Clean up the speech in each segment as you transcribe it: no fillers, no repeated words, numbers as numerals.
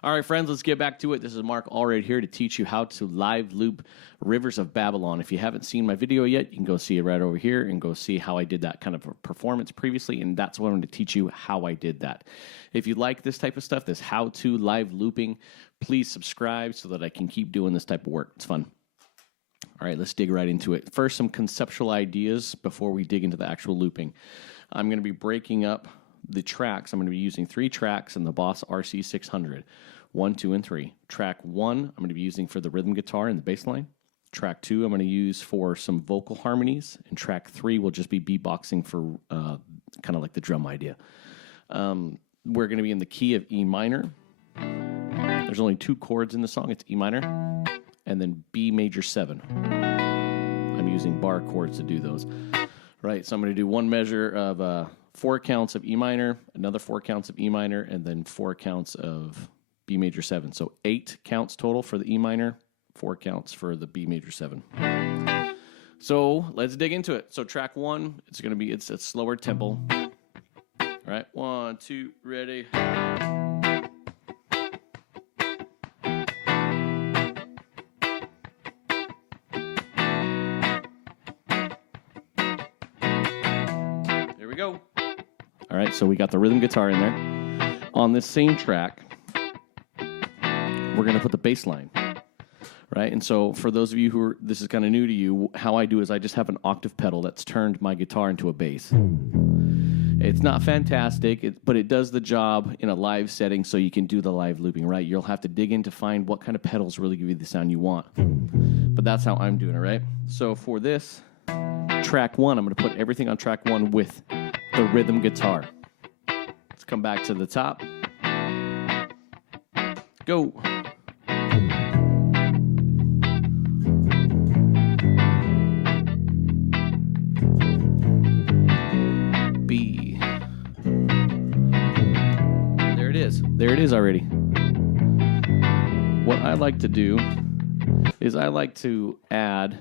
All right, friends, let's get back to it. This is Mark Allred here to teach you how to live loop Rivers of Babylon. If you haven't seen my video yet, you can go see it right over here and go see how I did that kind of a performance previously, and that's what I'm going to teach you how I did that. If you like this type of stuff, this how-to live looping, please subscribe so that I can keep doing this type of work. It's fun. All right, let's dig right into it. First, some conceptual ideas before we dig into the actual looping. I'm going to be breaking up the tracks. I'm going to be using 3 tracks in the Boss RC-600, 1, 2, and 3. Track 1, I'm going to be using for the rhythm guitar and the bass line. Track 2, I'm going to use for some vocal harmonies. And track 3 will just be beatboxing for kind of like the drum idea. We're going to be in the key of E minor. There's only 2 chords in the song. It's E minor and then B major 7. I'm using bar chords to do those. Right, so I'm going to do one measure of 4 counts of E minor, another 4 counts of E minor, and then 4 counts of B major 7. So 8 counts total for the E minor, 4 counts for the B major 7. So let's dig into it. So track 1, it's going to be, it's a slower tempo. All right, 1, 2, ready. Go. All right, so we got the rhythm guitar in there. On this same track, we're going to put the bass line, right? And so for those of you who are, this is kind of new to you, how I do is I just have an octave pedal that's turned my guitar into a bass. It's not fantastic, but it does the job in a live setting so you can do the live looping, right? You'll have to dig in to find what kind of pedals really give you the sound you want. But that's how I'm doing it, right? So for this, track 1, I'm going to put everything on track 1 with the rhythm guitar. Let's come back to the top. Go. B. There it is. There it is already. What I like to do is I like to add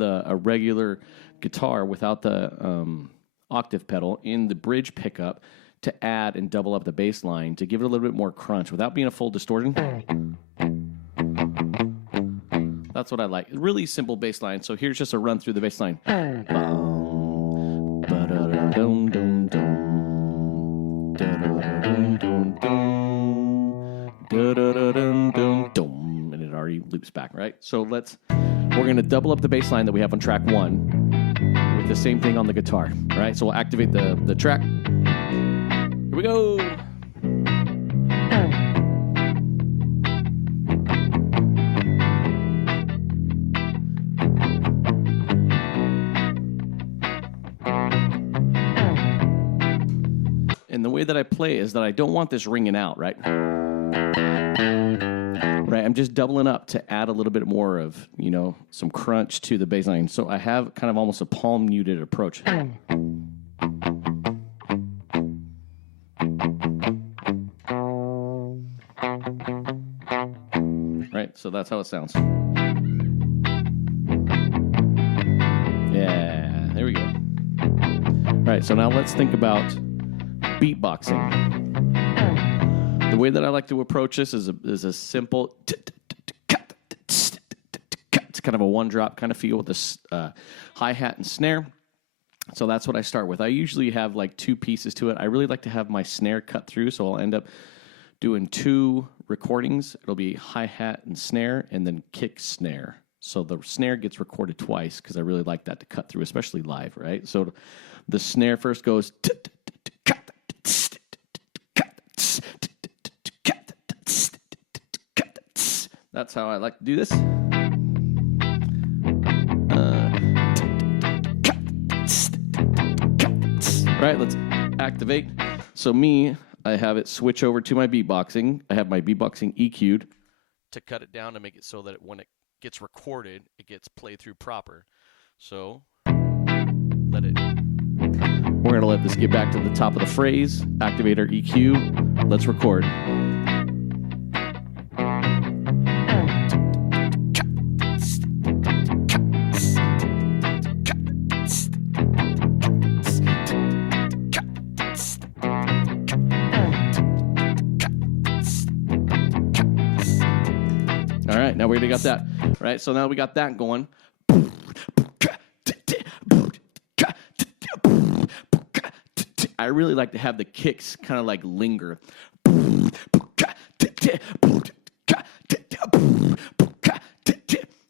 a regular guitar without the octave pedal in the bridge pickup to add and double up the bass line to give it a little bit more crunch without being a full distortion. That's what I like. Really simple bass line. So here's just a run through the bass line. And it already loops back, right? So we're going to double up the bass line that we have on track 1 with the same thing on the guitar, all right? So we'll activate the track. Here we go. And the way that I play is that I don't want this ringing out, right? Right, I'm just doubling up to add a little bit more of, some crunch to the bass line. So I have kind of almost a palm muted approach. Right, so that's how it sounds. Yeah, there we go. All right, so now let's think about beatboxing. The way that I like to approach this is a simple, it's kind of a one-drop kind of feel with this hi-hat and snare. So that's what I start with. I usually have like 2 pieces to it. I really like to have my snare cut through, so I'll end up doing 2 recordings. It'll be hi-hat and snare, and then kick snare. So the snare gets recorded twice because I really like that to cut through, especially live, right? So the snare first goes, that's how I like to do this. Right, let's activate. So I have it switch over to my beatboxing. I have my beatboxing EQ'd to cut it down to make it so that when it gets recorded, it gets played through proper. So we're going to let this get back to the top of the phrase. Activate our EQ. Let's record. All right, now we already got that. All right, so now we got that going. I really like to have the kicks kind of like linger.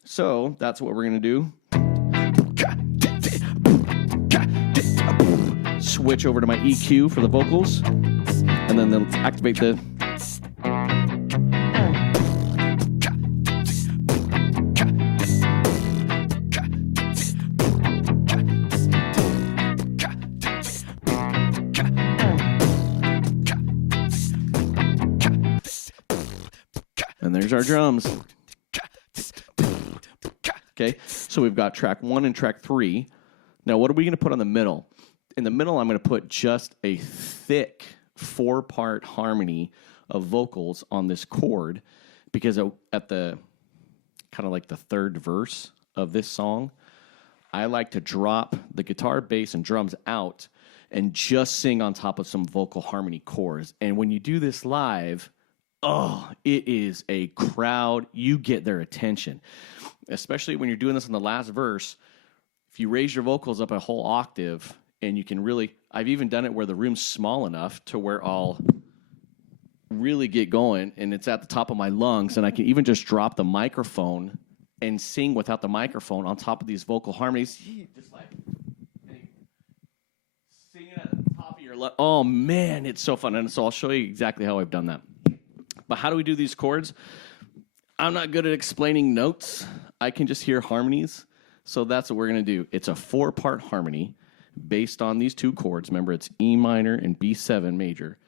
So that's what we're going to do. Switch over to my EQ for the vocals, and then they'll activate the... And there's our drums. Okay, so we've got track 1 and track 3. Now, what are we going to put on the middle? In the middle, I'm going to put just a thick 4-part harmony of vocals on this chord, because at the kind of like the third verse of this song, I like to drop the guitar, bass, and drums out and just sing on top of some vocal harmony chords. And when you do this live, oh, it is a crowd. You get their attention, especially when you're doing this in the last verse. If you raise your vocals up a whole octave, and you can really, I've even done it where the room's small enough to where I'll really get going, and it's at the top of my lungs, and I can even just drop the microphone and sing without the microphone on top of these vocal harmonies. Just like singing at the top of your lungs. Oh, man, it's so fun. And so I'll show you exactly how I've done that. But how do we do these chords? I'm not good at explaining notes. I can just hear harmonies. So that's what we're going to do. It's a 4-part harmony based on these 2 chords. Remember, it's E minor and B7 major.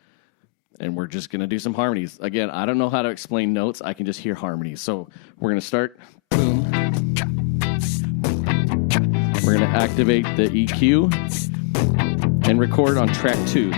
And we're just going to do some harmonies. Again, I don't know how to explain notes. I can just hear harmonies. So we're going to start. Boom. We're going to activate the EQ and record on track 2.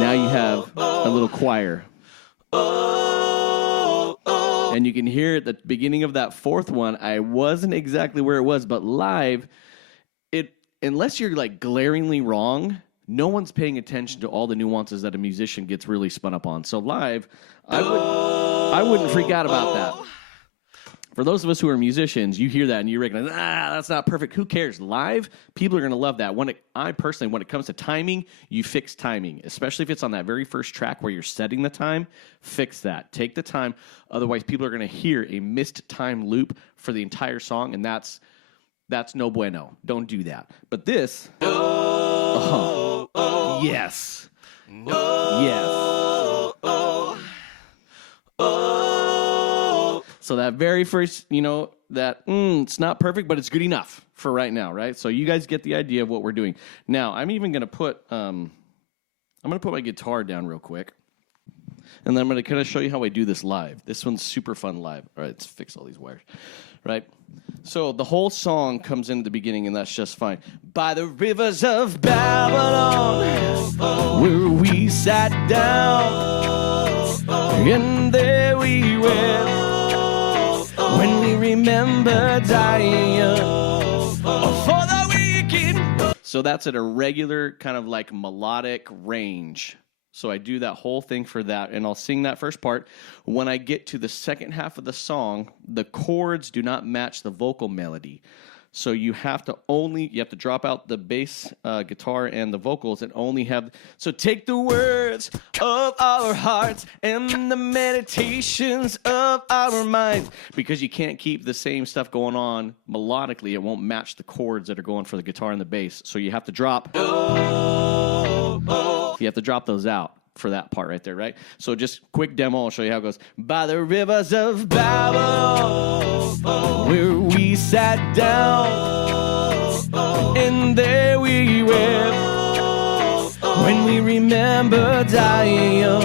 Now you have a little choir. And you can hear at the beginning of that 4th one, I wasn't exactly where it was, but live, unless you're like glaringly wrong, no one's paying attention to all the nuances that a musician gets really spun up on. So live, I wouldn't freak out about that. For those of us who are musicians, you hear that and you recognize, that's not perfect. Who cares? Live, people are going to love that. When it comes to timing, you fix timing, especially if it's on that very first track where you're setting the time. Fix that. Take the time. Otherwise, people are going to hear a missed time loop for the entire song, and that's no bueno. Don't do that. But this, yes, yes. So that very first, it's not perfect, but it's good enough for right now, right? So you guys get the idea of what we're doing. Now, I'm even going to put, my guitar down real quick, and then I'm going to kind of show you how I do this live. This one's super fun live. All right, let's fix all these wires, right? So the whole song comes in at the beginning, and that's just fine. By the rivers of Babylon, where we sat down, and there we went. When we remember dying for the wicked. So that's at a regular kind of like melodic range. So I do that whole thing for that, and I'll sing that first part. When I get to the second half of the song, the chords do not match the vocal melody. So you have to drop out the bass guitar and the vocals and only have, so take the words of our hearts and the meditations of our minds, because you can't keep the same stuff going on melodically. It won't match the chords that are going for the guitar and the bass. So you have to drop, those out. for that part right there, right? So just quick demo, I'll show you how it goes. By the rivers of Babylon, where we sat down, and there we wept, when we remember dying young.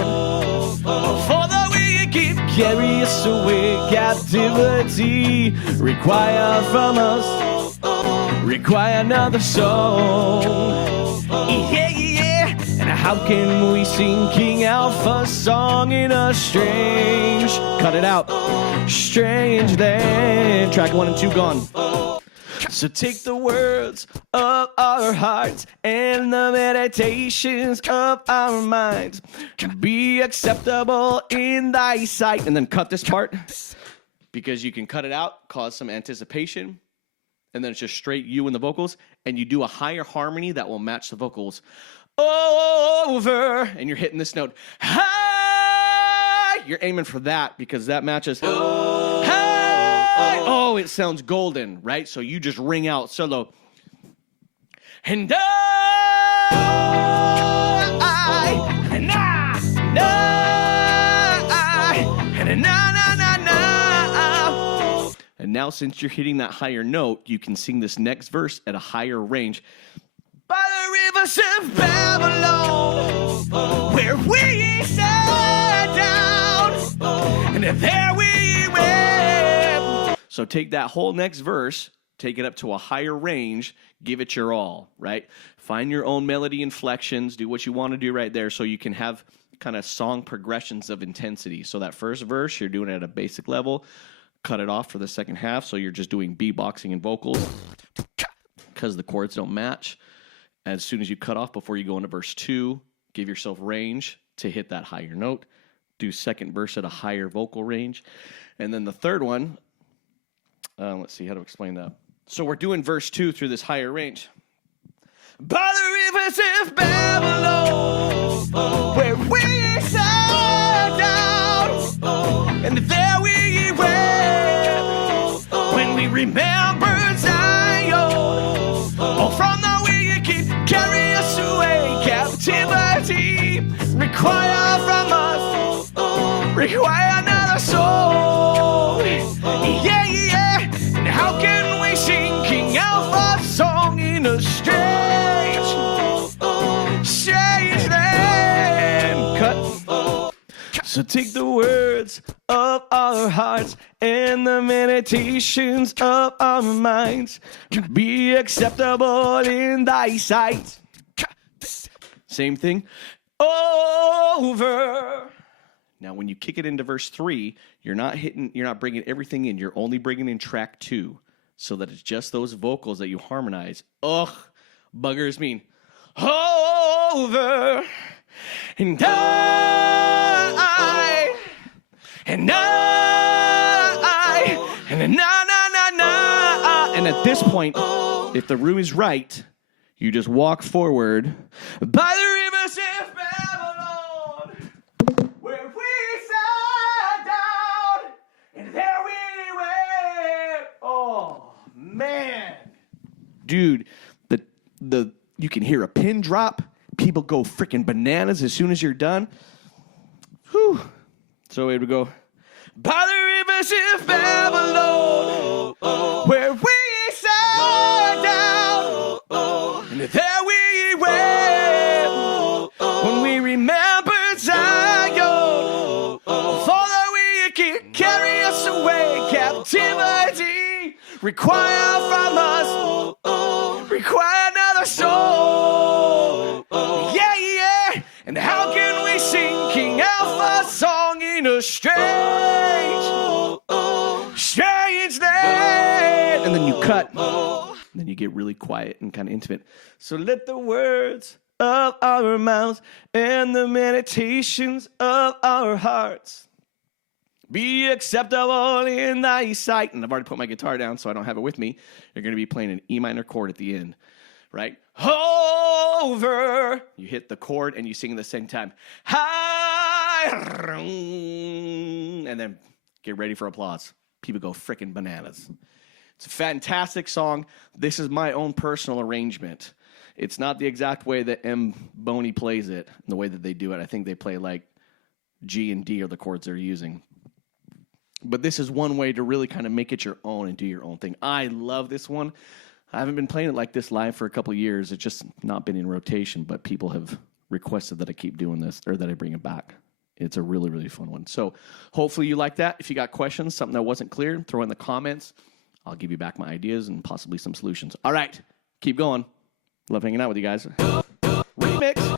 For the wicked carry us away, captivity require from us, require another song. Yeah, yeah. And how can we sing King Alpha's song in a strange, cut it out, strange land? Track 1 and 2 gone. So take the words of our hearts and the meditations of our minds to be acceptable in thy sight. And then cut this part, because you can cut it out, cause some anticipation, and then it's just straight you and the vocals, and you do a higher harmony that will match the vocals over, and you're hitting this note high. You're aiming for that because that matches high. Oh, it sounds golden, right? So you just ring out solo. And and now, since you're hitting that higher note, you can sing this next verse at a higher range. By the rivers of Babylon, where we sat down, and there we wept. So take that whole next verse, take it up to a higher range, give it your all, right? Find your own melody inflections, do what you want to do right there so you can have kind of song progressions of intensity. So that first verse, you're doing it at a basic level. Cut it off for the second half, so you're just doing beatboxing and vocals because the chords don't match. As soon as you cut off before you go into verse 2, give yourself range to hit that higher note. Do second verse at a higher vocal range. And then the third one, let's see how to explain that. So we're doing verse 2 through this higher range. By the rivers of Babylon, where we sat down, and there we wept, when we remember Zion. Oh, from the wicked carry us away, captivity require from us, require another soul. Yeah, yeah. And how can we sing King Alpha's song in a strange land? Cut. So take the words of our hearts and the meditations of our minds to be acceptable in thy sight. Same thing over. Now, when you kick it into verse 3, you're not bringing everything in. You're only bringing in track 2, so that it's just those vocals that you harmonize. Ugh, buggers mean over and I and na. And at this point, if the room is right, you just walk forward by the rivers of Babylon, where we sat down, and there we went. Oh man, dude, the you can hear a pin drop. People go freaking bananas as soon as you're done. Whew. So it would go by the rivers of Babylon, where we sat down, and there we wept, when we remembered Zion. For the wicked carry us away, captivity require from us, require another soul. Yeah, yeah. And how can we sing King Alpha's song in a strange land? And then you cut. Then you get really quiet and kind of intimate. So let the words of our mouths and the meditations of our hearts be acceptable in thy sight. And I've already put my guitar down, so I don't have it with me. You're going to be playing an E minor chord at the end, right? Over. You hit the chord and you sing at the same time. High. And then get ready for applause. People go freaking bananas. It's a fantastic song. This is my own personal arrangement. It's not the exact way that M. Boney plays it, the way that they do it. I think they play like G and D are the chords they're using. But this is one way to really kind of make it your own and do your own thing. I love this one. I haven't been playing it like this live for a couple of years. It's just not been in rotation, but people have requested that I keep doing this or that I bring it back. It's a really, really fun one. So hopefully you like that. If you got questions, something that wasn't clear, throw in the comments. I'll give you back my ideas and possibly some solutions. All right, keep going. Love hanging out with you guys. Remix.